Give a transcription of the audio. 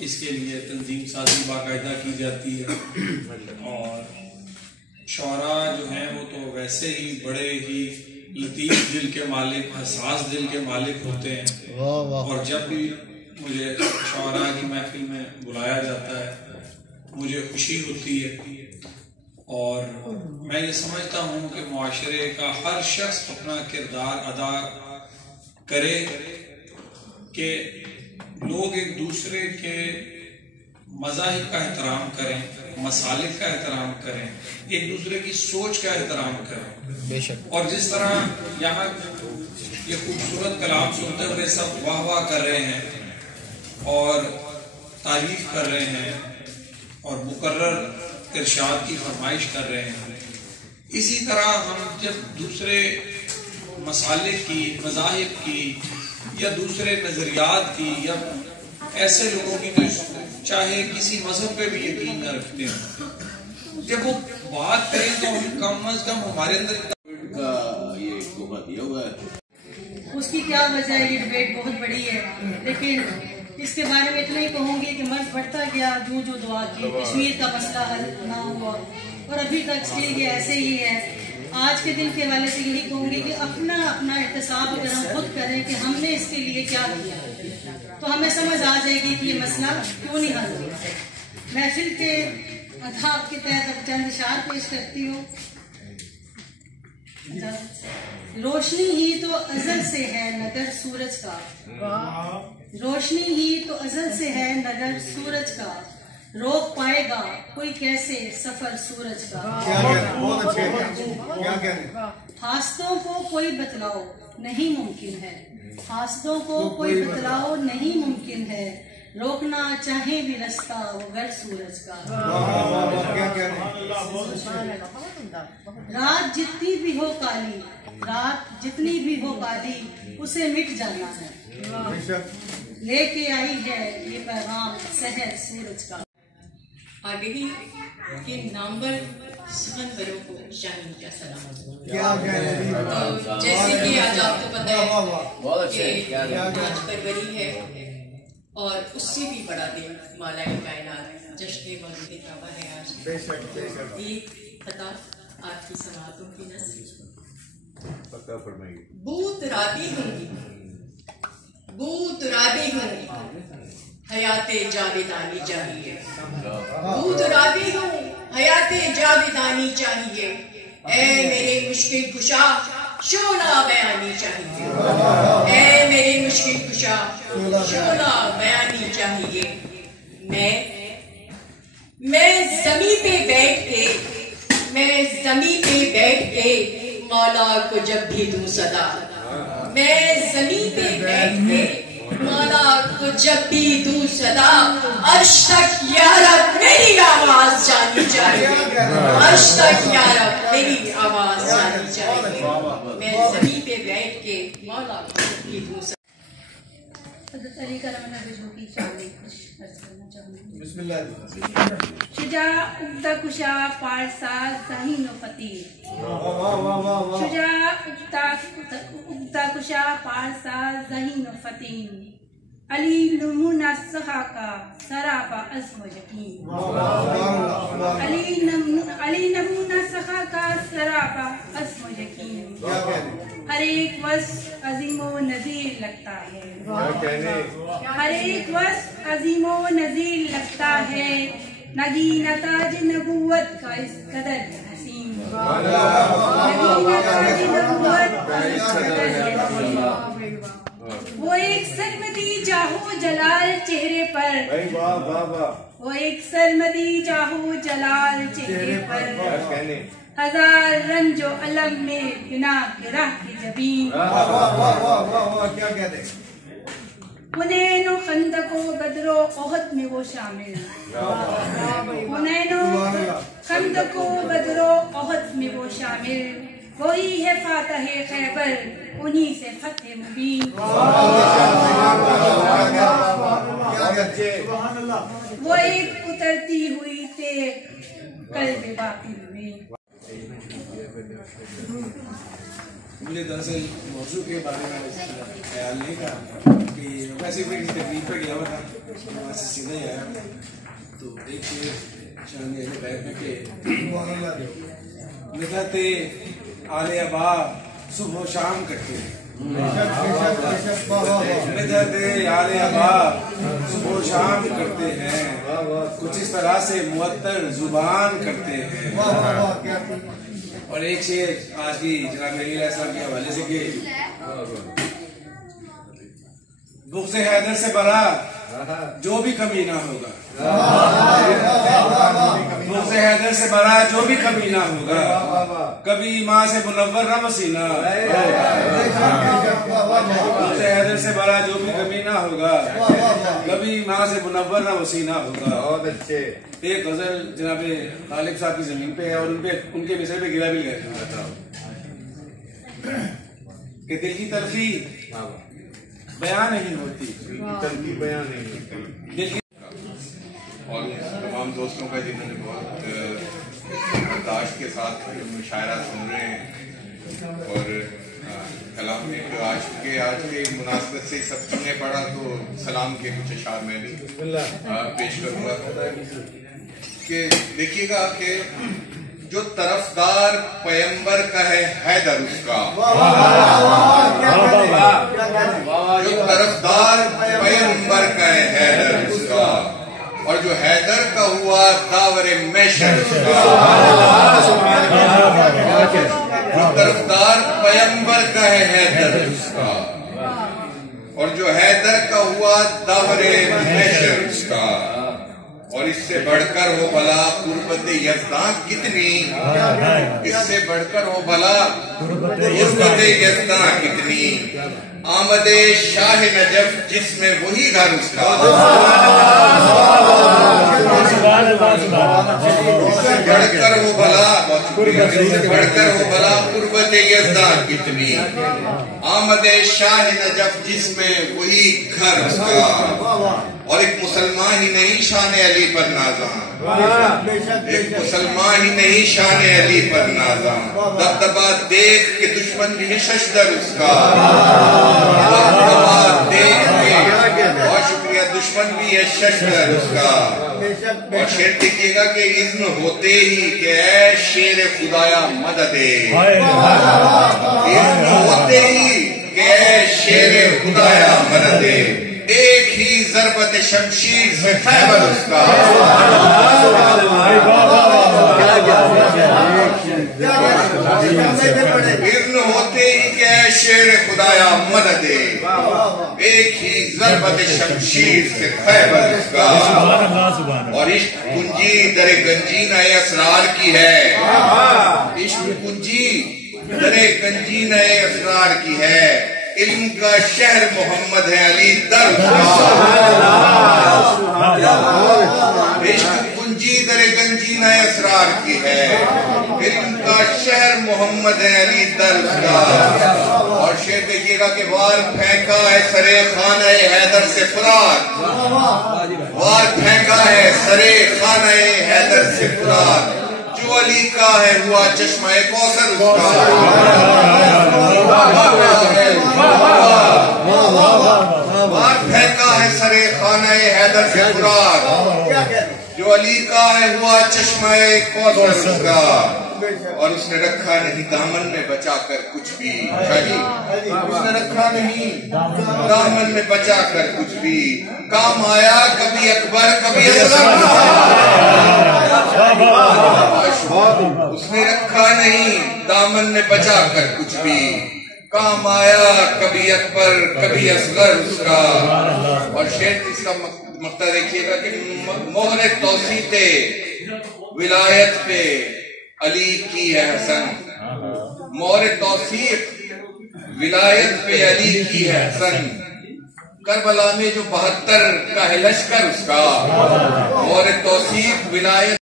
اس کے لیے تنظیم سازی باقاعدہ کی جاتی ہے، اور شعراء جو ہیں وہ تو ویسے ہی بڑے ہی لطیف دل کے مالک، حساس دل کے مالک ہوتے ہیں، اور جب بھی مجھے شعراء کی محفل میں بلایا جاتا ہے مجھے خوشی ہوتی ہے، اور میں یہ سمجھتا ہوں کہ معاشرے کا ہر شخص اپنا کردار ادا کرے کہ لوگ ایک دوسرے کے مذاہب کا احترام کریں، مسالک کا احترام کریں، ایک دوسرے کی سوچ کا احترام کریں، بے شک۔ اور جس طرح یہاں یہ خوبصورت کلام سنتے ہوئے سب واہ واہ کر رہے ہیں اور تعریف کر رہے ہیں اور مقرر ارشاد کی فرمائش کر رہے ہیں، اسی طرح ہم جب دوسرے مسالک کی، مذاہب کی یا دوسرے نظریات کی یا ایسے لوگوں کی جو چاہے کسی مذہب پہ بھی یقین نہ رکھتے ہیں، جب وہ بات کریں تو ہم کم از کم ہمارے اندر کا یہ موقع دیا ہوا ہے۔ اس کی کیا وجہ ہے؟ یہ ڈبیٹ بہت بڑی ہے، لیکن اس کے بارے میں اتنا ہی کہوں گی کہ مرض بڑھتا گیا جو دعا کی، کشمیر کا مسئلہ حل نہ ہوا، اور ابھی تک اسٹل یہ ایسے ہی ہے۔ آج کے دن کے حوالے سے یہی کہوں گی کہ اپنا احتساب اگر ہم خود کریں کہ ہم نے اس کے لیے کیا کیا تو ہمیں سمجھ آ جائے گی کہ یہ مسئلہ کیوں نہیں حل ہوا۔ محفل کے آداب کے تحت اب چند اشعار پیش کرتی ہوں۔ روشنی ہی تو ازل سے ہے نگر سورج کا، روشنی ہی تو ازل سے ہے نگر سورج کا، روک پائے گا کوئی کیسے سفر سورج کا۔ حاسدوں کو کوئی بتلاؤ نہیں ممکن ہے، حاسدوں کو کوئی بتلاؤ نہیں ممکن ہے، روکنا چاہے بھی رستہ وہ گر سورج کا۔ رات جتنی بھی ہو کالی، رات جتنی بھی ہو کالی، اسے مٹ جانا ہے، لے کے آئی ہے یہ پیغام سحر سورج کا۔ آگے ہی کہ نامور سخنوروں کو شاہین کا سلام۔ جیسے کہ آج آپ کو پتہ ہے کہ آج فروری ہے، اور اس سے بھی بڑا دن مالا کائنات جشن مولد کعبہ ہے آج۔ ایک خطا آپ کی سماعتوں کی نسل بو ترابی ہوں گی، بو ترابی ہوں گی، حیات جاویدانی چاہیے، بو ترابی ہوں حیات جاویدانی چاہیے، اے میرے مشکل کشا شعلہ بیانی چاہیے، اے میرے مشکل کشا شعلہ بیانی چاہیے۔ میں زمین پہ بیٹھ کے، میں زمین پہ بیٹھ کے مولا کو جب بھی دوں صدا، میں زمین پہ بیٹھ کے مولا کو جب بھی دوں صدا، عرش تک یا رب میری آواز جانی چاہیے، عرش تک یا رب میری آواز جانی چاہیے، میں زمین پہ بیٹھ کے مولا کو جب بھی دوں صدا۔ حضرت علی کرم اللہ وجہہ کی شان کچھ عرض کرنا چاہوں گی۔ بسم اللہ۔ شجاع عقدہ کشا پارسا ذہین و فطیر، شجاع عقدہ کشا پارسا ذہین و فطین، علی نمونہ سخا کا سراپا عزم و یقین، علی نمونہ سخا کا سراپا عزم و یقین، ہر ایک وصف عظیم و نذیر لگتا ہے، ہر ایک وصف عظیم و نذیر لگتا ہے، نگین تاج نبوت کا اس قدر حسین، نگین تاج نبوت کا اس قدر حسین، وہ ایک سرمدی جاہو جلال چہرے پر، وہ ایک سرمدی جاہو جلال چہرے پر، ہزار رنج و علم میں بنا گرہ کی جبین، حنین و خندق و بدر و احد میں وہ شامل، حنین و خندق و بدر و احد میں وہ شامل، وہی ہے فاتح خیبر انہی سے فتح مبین، وہ ایک اترتی ہوئی تیغ قلب باطل میں، مجھے دراصل موضوع کے بارے میں خیال نہیں تھا کہ ویسے میں کسی تقریب پہ گیا ہوا تھا، وہاں سے سیدھا ہی آیا تو ایک شیر شان اہل بیت میں کہ مدحت آل ابا صبح و شام کرتے ہیں، مدحت آل ابا صبح و شام کرتے ہیں، کچھ اس طرح سے معطر زبان کرتے ہیں۔ اور ایک شعر آج کی جناب علی علیہ السلام کے حوالے سے کہ بغض حیدر سے برا جو بھی کمی نہ ہوگا، بغض حیدر سے برا جو بھی کمی نہ ہوگا، کبھی ماں سے منور نہ مسینہ، بغض حیدر سے برا جو بھی کمی نہ ہوگا، کبھی ماں سے منور نہ مسینہ ہوگا۔ بہت اچھے۔ ایک غزل جناب غالب صاحب کی زمین پہ ہے اور ان کے مصرے پہ گرا بھی لگا کہ دل کی تلخی بیان نہیں ہوتی، تنقید بیان نہیں ہوتی۔ دل کی اور تمام دوستوں کا جنہوں نے بہت برداشت کے ساتھ مشاعرہ سن رہے ہیں اور کلام نے آج کے مناسبت سے سب نے پڑھا تو سلام کے کچھ اشعار میں بھی پیش کروں گا کہ دیکھیے گا کہ جو طرفدار پیمبر کا ہے حیدر اس کا، جو طرفدار پیمبر کا ہے حیدر اس کا، اور جو حیدر کا ہوا داور محشر اس کا، جو طرفدار پیمبر کا ہے حیدر اس کا، اور جو حیدر کا ہوا داور محشر اس کا، اور اس سے بڑھ کر ہو بھلا قربت یزداں کتنی، اس سے بڑھ کر ہو بھلا قربت یزداں کتنی، آمد شاہ نجف جس میں وہی گھر اس کا، اس سے بڑھ کر ہو بھلا، اس سے بڑھ کر ہو بھلا قربت یزداں کتنی، آمد شاہ نجف جس میں وہی گھر اس کا، اور ایک مسلمان ہی نہیں شان علی پر نازاں، ایک مسلمان ہی نہیں شان علی پر نازاں، دبدبا دیکھ کے دشمن بھی ہے ششدر اس کا، دبدبا دیکھ کے، بہت شکریہ، دشمن بھی ہے ششدر اس کا۔ اور شعر دیکھیے گا کہ اذن ہوتے ہی کہ اے شیر خدایا مدد، اذن ہوتے ہی کہ اے شیر خدایا مدد، ایک ہی ضربت شمشیر سے خیبر اس کا، اذن ہوتے ہی کہ اے شیر خدایا مدد، ایک ہی ضربت شمشیر سے خیبر اس کا، اور عشق کنجی در گنجینہ اسرار کی ہے، عشق کنجی در گنجینہ اسرار کی ہے، علم کا شہر محمد ہے علی در اس کا، عشق کنجی در گنجینہ اسرار کی ہے، علم کا شہر محمد ہے علی در اس کا۔ اور شعر دیکھیے گا کہ وار پھینکا ہے سرے خانہ حیدر سے فرار، وار پھینکا ہے سرے خانہ حیدر سے فرار، جو علی کا ہے ہوا چشمہ کوثر اس کا، وار پھینکا ہے سرے خانہ حیدر سے فرار، جو علی کا ہے ہوا چشمہ کوثر اس کا، اور اس نے رکھا نہیں دامن میں بچا کر کچھ بھی، اس نے رکھا نہیں دامن میں بچا کر کچھ بھی، کام آیا کبھی اکبر کبھی اصغر، اس نے رکھا نہیں دامن میں بچا کر کچھ بھی، کام آیا کبھی اکبر کبھی اصغر اس کا۔ اور شعر اس کا مقطع دیکھیے گا کہ مہر توصیت ولایت پہ علی کی ہے حسن، مہر توصیف ولایت پہ علی کی ہے حسن، کربلا میں جو 72 کا ہے لشکر اس کا، مہر توصیف ولایت